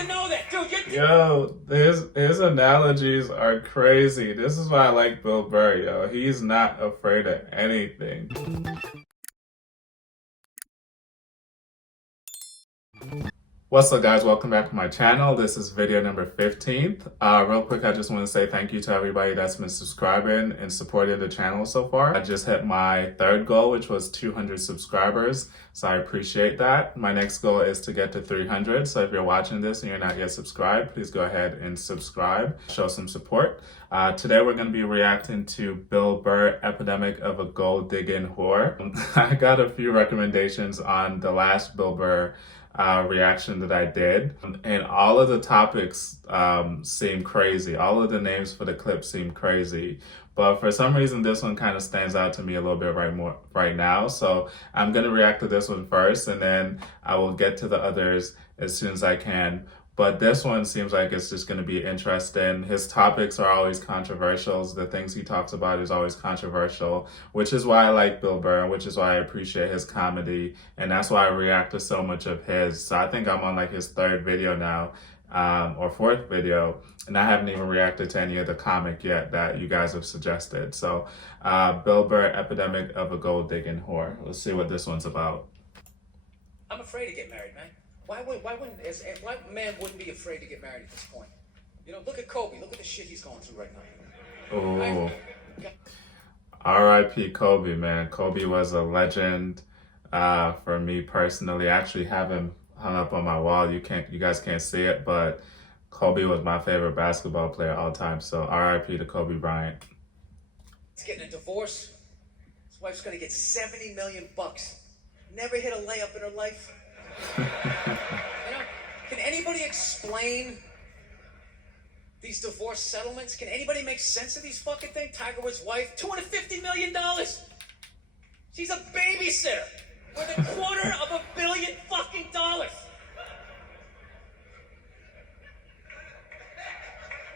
to know that, dude. Yo, his analogies are crazy. This is why I like Bill Burr, yo. He's not afraid of anything. What's up, guys? Welcome back to my channel. This is video number 15th. Real quick, I just want to say thank you to everybody that's been subscribing and supporting the channel so far. I just hit my third goal, which was 200 subscribers, so I appreciate that. My next goal is to get to 300, so if you're watching this and you're not yet subscribed, please go ahead and subscribe. Show some support. Today we're going to be reacting to Bill Burr, Epidemic of a Gold-Digging Whore. I got a few recommendations on the last Bill Burr reaction that I did, and all of the topics seem crazy. All of the names for the clips seem crazy, but for some reason this one kind of stands out to me a little bit right now. So I'm gonna react to this one first, and then I will get to the others as soon as I can. But this one seems like it's just going to be interesting. His topics are always controversial. The things he talks about is always controversial, which is why I like Bill Burr, which is why I appreciate his comedy. And that's why I react to so much of his. So I think I'm on like his third video now, or fourth video. And I haven't even reacted to any of the comic yet that you guys have suggested. So Bill Burr, Epidemic of a Gold-Digging Whore. Let's see what this one's about. I'm afraid to get married, man. Why man wouldn't be afraid to get married at this point? You know, look at Kobe. Look at the shit he's going through right now. Oh, R.I.P. Kobe, man. Kobe was a legend for me personally. I actually have him hung up on my wall. You guys can't see it, but Kobe was my favorite basketball player all time. So R.I.P. to Kobe Bryant. He's getting a divorce. His wife's gonna get $70 million. Never hit a layup in her life. You know, can anybody explain these divorce settlements? Can anybody make sense of these fucking things? Tiger Woods' wife, $250 million. She's a babysitter with $250 million fucking dollars.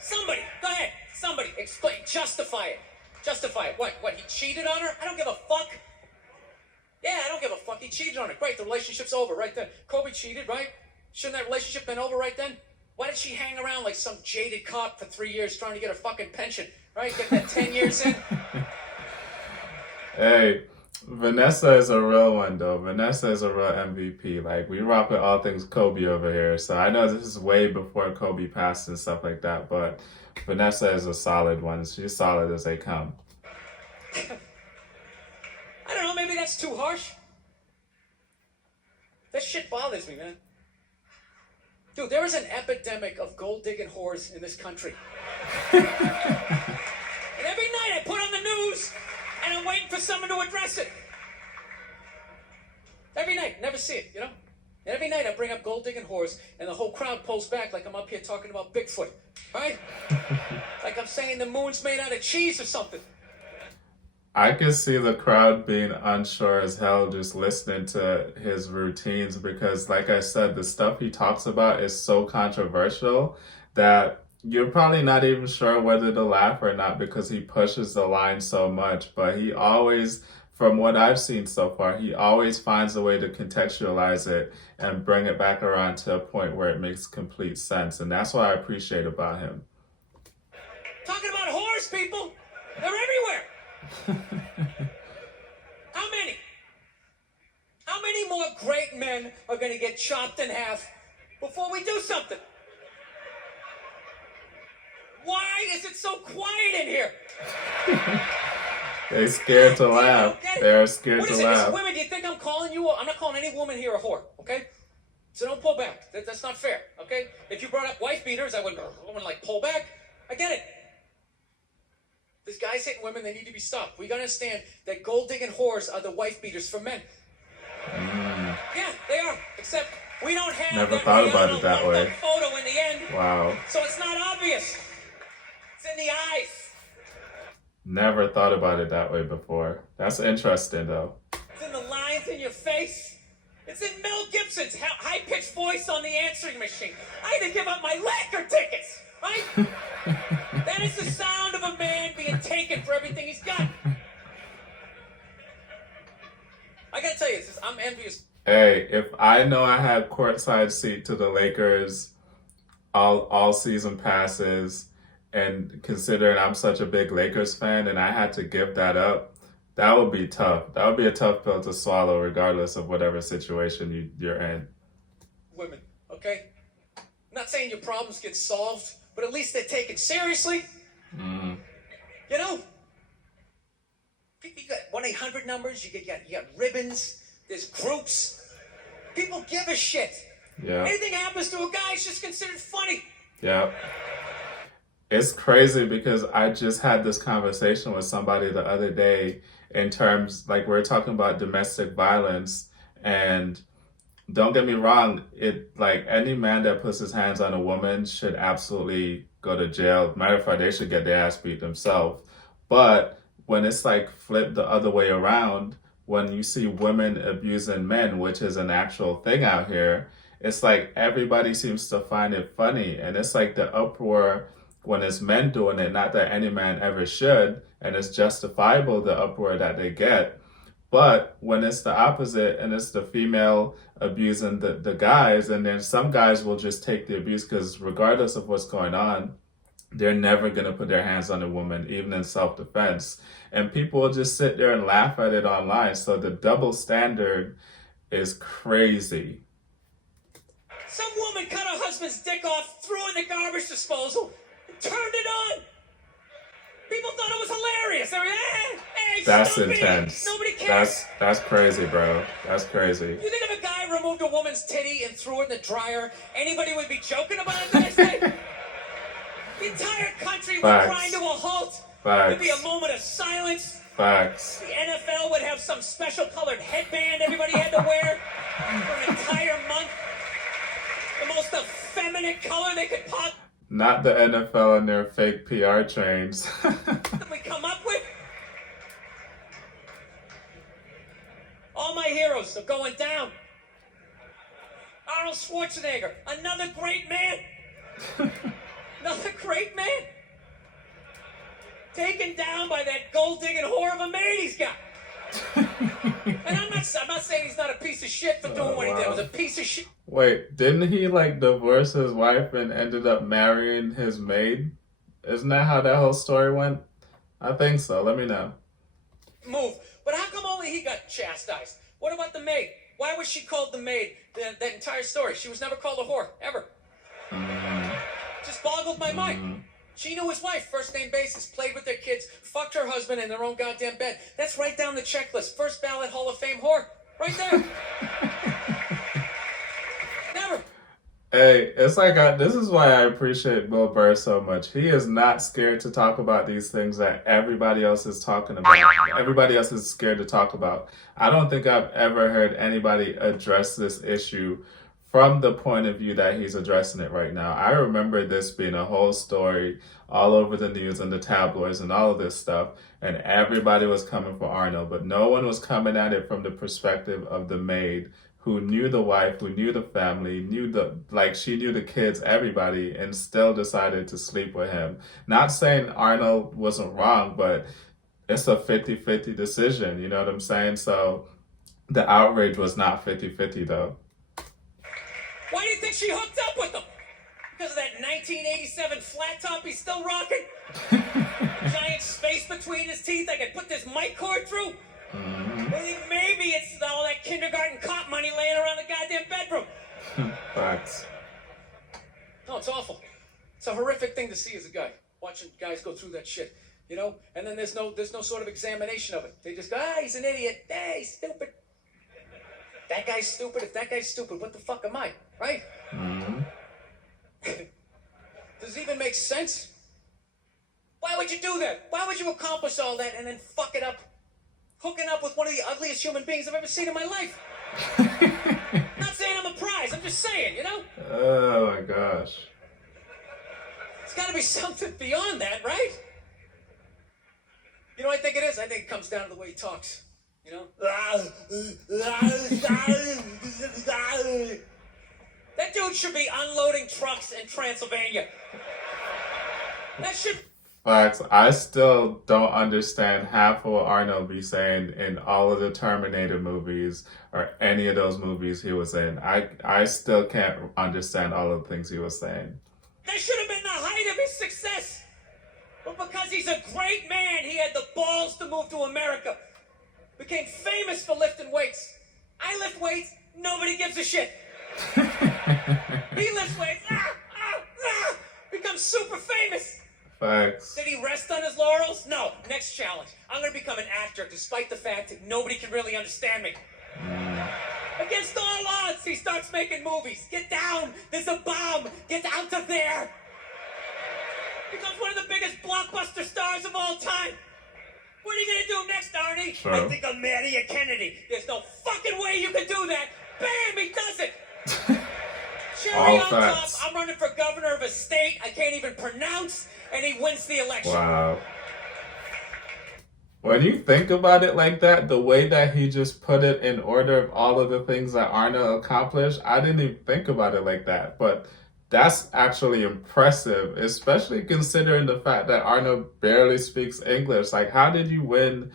Somebody, go ahead. Somebody, explain, justify it. Justify it. What, he cheated on her? I don't give a fuck. Yeah, I don't give a fuck. He cheated on her. Great, the relationship's over right then. Kobe cheated, right? Shouldn't that relationship been over right then? Why did she hang around like some jaded cop for 3 years trying to get her fucking pension? Right? Get that 10 years in? Hey, Vanessa is a real one, though. Vanessa is a real MVP. Like, we rock with all things Kobe over here. So I know this is way before Kobe passed and stuff like that, but Vanessa is a solid one. She's solid as they come. I don't know, maybe that's too harsh. That shit bothers me, man. Dude, there is an epidemic of gold-digging whores in this country. And every night I put on the news, and I'm waiting for someone to address it. Every night, never see it, you know? And every night I bring up gold-digging whores, and the whole crowd pulls back like I'm up here talking about Bigfoot, right? Like I'm saying the moon's made out of cheese or something. I can see the crowd being unsure as hell just listening to his routines because, like I said, the stuff he talks about is so controversial that you're probably not even sure whether to laugh or not because he pushes the line so much. But he always, from what I've seen so far, he always finds a way to contextualize it and bring it back around to a point where it makes complete sense. And that's what I appreciate about him. Talking about whores, people! They're everywhere! How many? How many more great men are going to get chopped in half before we do something? Why is it so quiet in here? They're scared to laugh. They're scared to laugh. Women, do you think I'm calling you? I'm not calling any woman here a whore, okay? So don't pull back. That's not fair, okay? If you brought up wife beaters, I wouldn't like pull back. I get it. These guys hitting women, they need to be stopped. We gotta understand that gold-digging whores are the wife beaters for men. Yeah, they are. Except we don't have Never thought about it that way. Photo in the end. Wow. So it's not obvious. It's in the eyes. Never thought about it that way before. That's interesting, though. It's in the lines in your face. It's in Mel Gibson's high-pitched voice on the answering machine. I had to give up my lacquer tickets, right? That is the sound of a man being taken for everything he's got. I gotta tell you, I'm envious. Hey, if I know I had courtside seat to the Lakers all season passes, and considering I'm such a big Lakers fan and I had to give that up, that would be tough. That would be a tough pill to swallow, regardless of whatever situation you're in. Women, okay? I'm not saying your problems get solved, but at least they're taken seriously. Mm. You know? You got 1-800 numbers, you got ribbons, there's groups. People give a shit. Yeah. Anything happens to a guy, it's just considered funny. Yeah. It's crazy because I just had this conversation with somebody the other day in terms, like, we're talking about domestic violence, and don't get me wrong, like, any man that puts his hands on a woman should absolutely go to jail. Matter of fact, they should get their ass beat themselves. But when it's like flipped the other way around, when you see women abusing men, which is an actual thing out here, it's like everybody seems to find it funny. And it's like the uproar when it's men doing it, not that any man ever should, and it's justifiable, the uproar that they get. But when it's the opposite and it's the female abusing the guys, and then some guys will just take the abuse because regardless of what's going on, they're never going to put their hands on a woman, even in self-defense. And people will just sit there and laugh at it online. So the double standard is crazy. Some woman cut her husband's dick off, threw it in the garbage disposal, and turned it on. People thought it was hilarious. They were, hey, That's stupid. intense. Nobody cares. That's crazy, bro. That's crazy. You think if a guy removed a woman's titty and threw it in the dryer, anybody would be joking about it the next day? The entire country would grind to a halt. Facts. There'd be a moment of silence. Facts. The NFL would have some special colored headband everybody had to wear for an entire month. The most effeminate color they could possibly Not the NFL and their fake PR trains. come up with. All my heroes are going down. Arnold Schwarzenegger, another great man. Another great man. Taken down by that gold-digging whore of a maid he's got. And I'm not saying he's not a piece of shit for doing what he did. It was a piece of shit. Wait, didn't he like divorce his wife and ended up marrying his maid? Isn't that how that whole story went? I think so. Let me know. Move. But how come only he got chastised? What about the maid? Why was she called the maid? That entire story. She was never called a whore, ever. Just boggled my mind. She knew his wife, first name basis, played with their kids, fucked her husband in their own goddamn bed. That's right down the checklist. First ballot Hall of Fame whore. Right there. Never. Hey, it's like, this is why I appreciate Bill Burr so much. He is not scared to talk about these things that everybody else is talking about. Everybody else is scared to talk about. I don't think I've ever heard anybody address this issue from the point of view that he's addressing it right now. I remember this being a whole story all over the news and the tabloids and all of this stuff, and everybody was coming for Arnold, but no one was coming at it from the perspective of the maid who knew the wife, who knew the family, she knew the kids, everybody, and still decided to sleep with him. Not saying Arnold wasn't wrong, but it's a 50-50 decision, you know what I'm saying? So the outrage was not 50-50 though. Why do you think she hooked up with him? Because of that 1987 flat top he's still rocking? Giant space between his teeth I could put this mic cord through? I think maybe it's all that kindergarten cop money laying around the goddamn bedroom. Facts. No, it's awful. It's a horrific thing to see as a guy, watching guys go through that shit, you know? And then there's no sort of examination of it. They just go, he's an idiot. He's stupid. That guy's stupid. If that guy's stupid, what the fuck am I? Right? Does it even make sense? Why would you do that? Why would you accomplish all that and then fuck it up? Hooking up with one of the ugliest human beings I've ever seen in my life. Not saying I'm a prize. I'm just saying, you know? Oh my gosh. It's got to be something beyond that, right? You know what I think it is? I think it comes down to the way he talks. You know? That dude should be unloading trucks in Transylvania. That should... Facts. I still don't understand half of what Arnold be saying in all of the Terminator movies or any of those movies he was in. I still can't understand all of the things he was saying. That should have been the height of his success. But because he's a great man, he had the balls to move to America. Became famous for lifting weights. I lift weights, nobody gives a shit. He lifts weights, becomes super famous. Facts. Did he rest on his laurels? No. Next challenge. I'm going to become an actor despite the fact that nobody can really understand me. Against all odds, he starts making movies. Get down. There's a bomb. Get out of there. Becomes one of the biggest blockbuster stars of all time. What are you going to do next, Arnie? Sure. I think I'm Maddie a Kennedy. There's no fucking way you can do that. Bam, he does it. Cherry All on facts. top, I'm running for governor of a state I can't even pronounce, and he wins the election. Wow. When you think about it like that, the way that he just put it in order of all of the things that Arnold accomplished, I didn't even think about it like that. But that's actually impressive, especially considering the fact that Arnold barely speaks English. Like, how did you win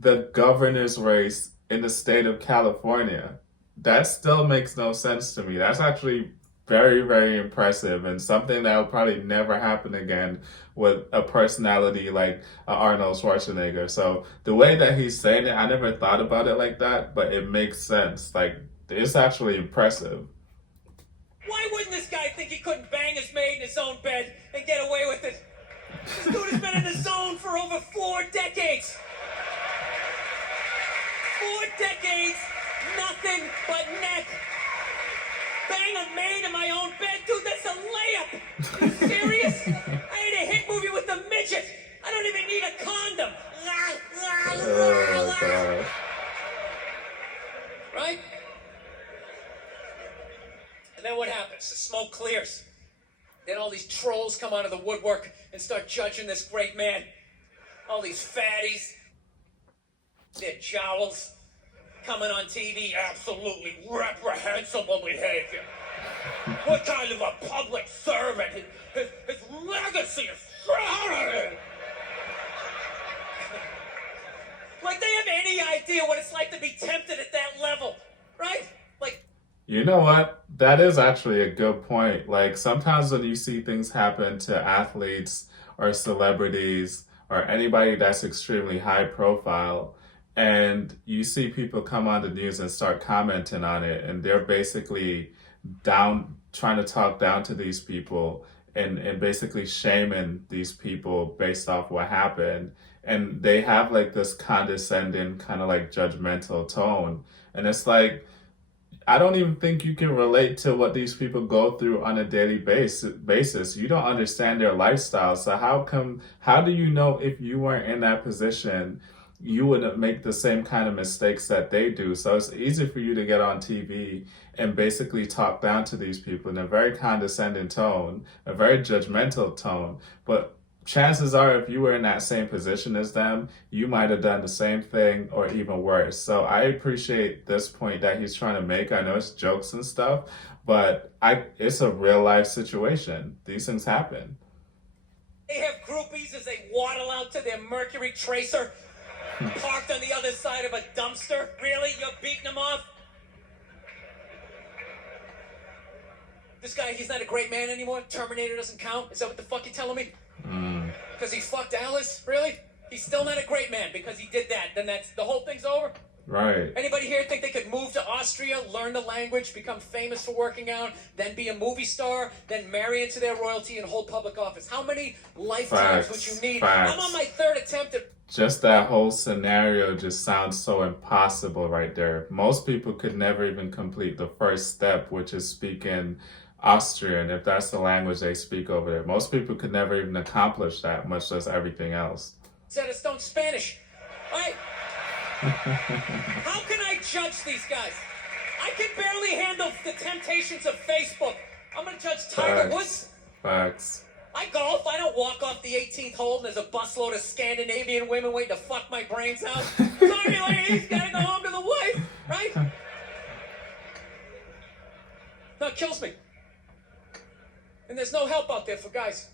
the governor's race in the state of California? That still makes no sense to me. That's actually very, very impressive, and something that will probably never happen again with a personality like Arnold Schwarzenegger. So the way that he's saying it, I never thought about it like that, but it makes sense. Like, it's actually impressive. Why wouldn't this guy think he couldn't bang his maid in his own bed and get away with it? This dude has been in the zone for over 4 decades. 4 decades, nothing but neck. Bang a maid in my own bed? Dude, that's a layup. Are you serious? I had a hit movie with a midget. I don't even need a condom. Oh, gosh. Right? And then what happens? The smoke clears. Then all these trolls come out of the woodwork and start judging this great man. All these fatties, their jowls, coming on TV, absolutely reprehensible behavior. What kind of a public servant? His legacy is shrouded. Like they have any idea what it's like to be tempted at that level, right? Like, You know what? That is actually a good point. Like, sometimes when you see things happen to athletes or celebrities or anybody that's extremely high profile, and you see people come on the news and start commenting on it, and they're basically trying to talk down to these people and basically shaming these people based off what happened. And they have like this condescending, kind of like judgmental tone. And it's like, I don't even think you can relate to what these people go through on a daily basis. You don't understand their lifestyle. So how do you know if you weren't in that position, you wouldn't make the same kind of mistakes that they do? So it's easy for you to get on TV and basically talk down to these people in a very condescending tone, a very judgmental tone. But chances are, if you were in that same position as them, you might have done the same thing or even worse. So I appreciate this point that he's trying to make. I know it's jokes and stuff, but it's a real life situation. These things happen. they have groupies as they waddle out to their Mercury Tracer parked on the other side of a dumpster. Really? You're beating them off? This guy, he's not a great man anymore? Terminator doesn't count? Is that what the fuck you're telling me? Because he fucked Alice? Really? He's still not a great man because he did that. Then the whole thing's over? Right. Anybody here think they could move to Austria, learn the language, become famous for working out, then be a movie star, then marry into their royalty and hold public office? How many lifetimes would you need? Facts. I'm on my third attempt at... Just that whole scenario just sounds so impossible right there. Most people could never even complete the first step, which is speaking Austrian, if that's the language they speak over there. Most people could never even accomplish that, much less everything else. Said it's don't Spanish. All right. How can I judge these guys? I can barely handle the temptations of Facebook. I'm going to judge Tiger Woods. Facts. I golf. I don't walk off the 18th hole and there's a busload of Scandinavian women waiting to fuck my brains out. Sorry, ladies, gotta go home to the wife, right? No, it kills me. And there's no help out there for guys.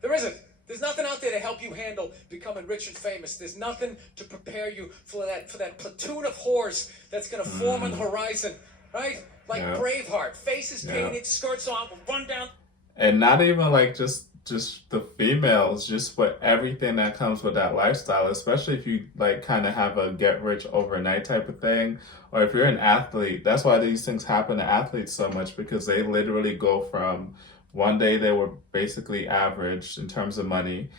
There isn't. There's nothing out there to help you handle becoming rich and famous. There's nothing to prepare you for that platoon of whores that's gonna form on the horizon, right? Like Braveheart, faces painted, skirts on, will run down. And not even like just the females, just with everything that comes with that lifestyle, especially if you like kind of have a get rich overnight type of thing, or if you're an athlete. That's why these things happen to athletes so much, because they literally go from one day they were basically average in terms of money,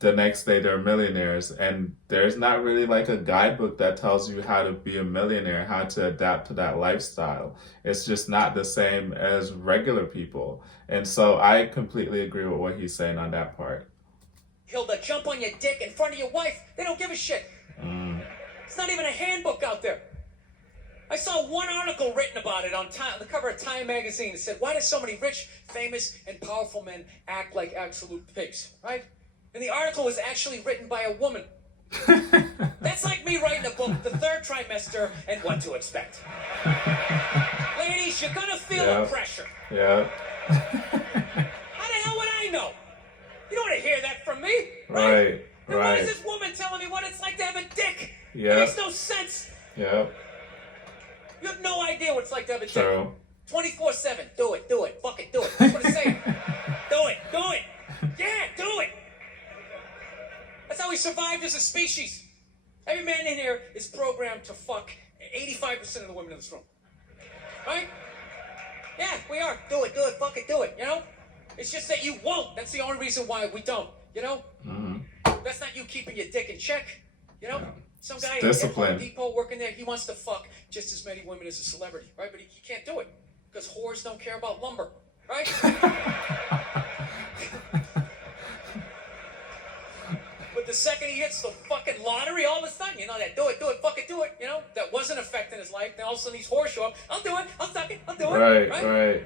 the next day they're millionaires, and there's not really like a guidebook that tells you how to be a millionaire, how to adapt to that lifestyle. It's just not the same as regular people. And so I completely agree with what he's saying on that part. Hilda, jump on your dick in front of your wife. They don't give a shit. It's not even a handbook out there. I saw one article written about it on the cover of Time magazine. It said, why do so many rich, famous, and powerful men act like absolute pigs, right? And the article was actually written by a woman. That's like me writing a book, The Third Trimester, and What to Expect. Ladies, you're gonna feel the pressure. Yeah. How the hell would I know? You don't want to hear that from me, Right. Then why is this woman telling me what it's like to have a dick? Yeah. It makes no sense. Yeah. You have no idea what it's like to have a True. dick. 24/7. Do it. Fuck it, do it. That's what it's saying. Do it. Yeah, do it. That's how we survived as a species. Every man in here is programmed to fuck 85% of the women in this room. Right? Yeah, we are. Do it. Fuck it, do it. You know? It's just that you won't. That's the only reason why we don't. You know? That's not you keeping your dick in check. You know? Some guy at Home Depot working there, he wants to fuck just as many women as a celebrity, right? But he can't do it because whores don't care about lumber, right? But the second he hits the fucking lottery, all of a sudden, you know, that do it, fuck it, do it, you know, that wasn't affecting his life. Then all of a sudden these whores show up. I'll do it, I'll suck it, I'll do it. Right.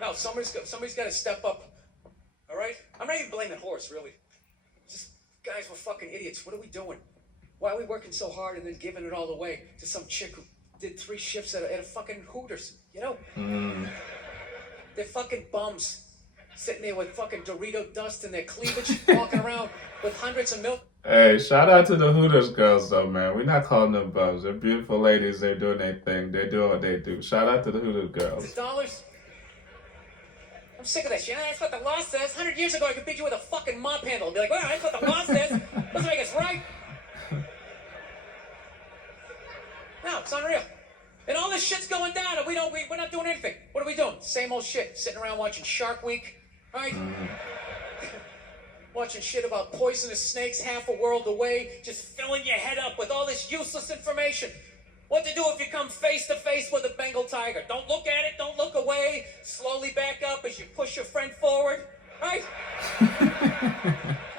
No, somebody's got to step up. All right? I'm not even blaming horse, really. Just guys, we're fucking idiots. What are we doing? Why are we working so hard and then giving it all away to some chick who did 3 shifts at a fucking Hooters? You know? They're fucking bums. Sitting there with fucking Dorito dust in their cleavage, walking around with hundreds of milk. Hey, shout out to the Hooters girls though, man. We're not calling them bums. They're beautiful ladies. They're doing their thing. They're doing what they do. Shout out to the Hooters girls. $dollars. I'm sick of that shit. That's what the law says. 100 years ago, I could beat you with a fucking mop handle and be like, well, that's what the law says. Doesn't make us right. No, it's unreal. And all this shit's going down, and we're not doing anything. What are we doing? Same old shit. Sitting around watching Shark Week, right? Watching shit about poisonous snakes half a world away, just filling your head up with all this useless information. What to do if you come face to face with a Bengal tiger? Don't look at it, don't look away. Slowly back up as you push your friend forward, right?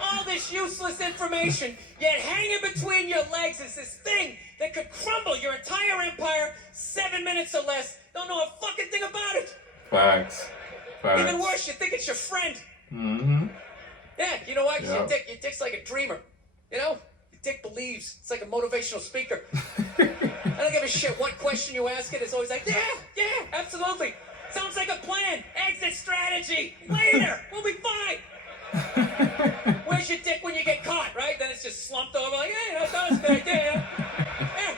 All this useless information, yet hanging between your legs is this thing that could crumble your entire empire 7 minutes or less. Don't know a fucking thing about it. Facts. Even worse, you think it's your friend. Yeah, you know why? Because your dick's like a dreamer. You know? Your dick believes. It's like a motivational speaker. I don't give a shit what question you ask it. It's always like, yeah, absolutely. Sounds like a plan. Exit strategy. Later. We'll be fine. Where's your dick when you get caught, right? Then it's just slumped over like, hey, I thought it was a good idea. Yeah.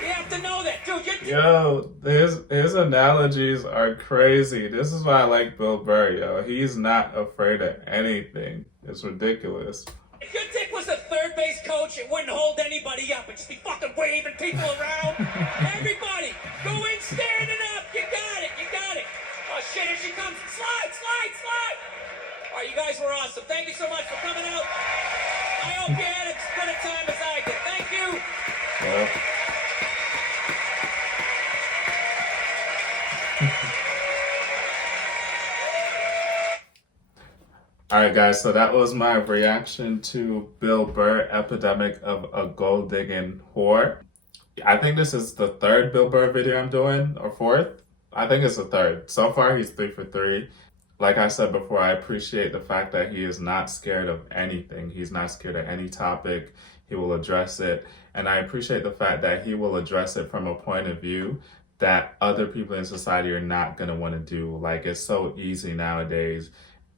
You have to know that, dude. Yo, his analogies are crazy. This is why I like Bill Burr, yo. He's not afraid of anything. It's ridiculous. If your dick was a third base coach, it wouldn't hold anybody up. It'd just be fucking waving people around. Everybody, go in standing up. You got it. Oh shit, here she comes. Slide. All right, you guys were awesome. Thank you so much for coming out. I hope you had as good a time as I did. Thank you. Yep. Alright guys, so that was my reaction to Bill Burr, Epidemic of a Gold Digging Whore. I think this is the 3rd Bill Burr video I'm doing, or 4th? I think it's the 3rd. So far he's 3 for 3. Like I said before, I appreciate the fact that he is not scared of anything. He's not scared of any topic. He will address it. And I appreciate the fact that he will address it from a point of view that other people in society are not going to want to do. Like, it's so easy nowadays,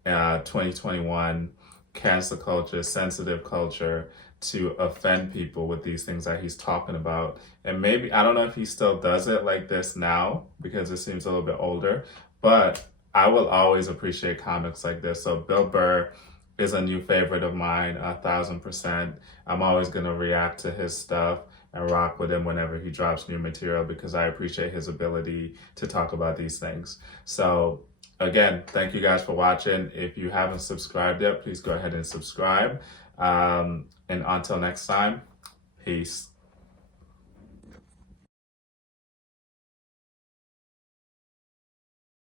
2021, cancel culture, sensitive culture, to offend people with these things that he's talking about. And maybe, I don't know if he still does it like this now because it seems a little bit older, but I will always appreciate comics like this. So Bill Burr is a new favorite of mine, 1000%. I'm always going to react to his stuff and rock with him whenever he drops new material because I appreciate his ability to talk about these things. So again, thank you guys for watching. If you haven't subscribed yet, please go ahead and subscribe. And until next time, peace.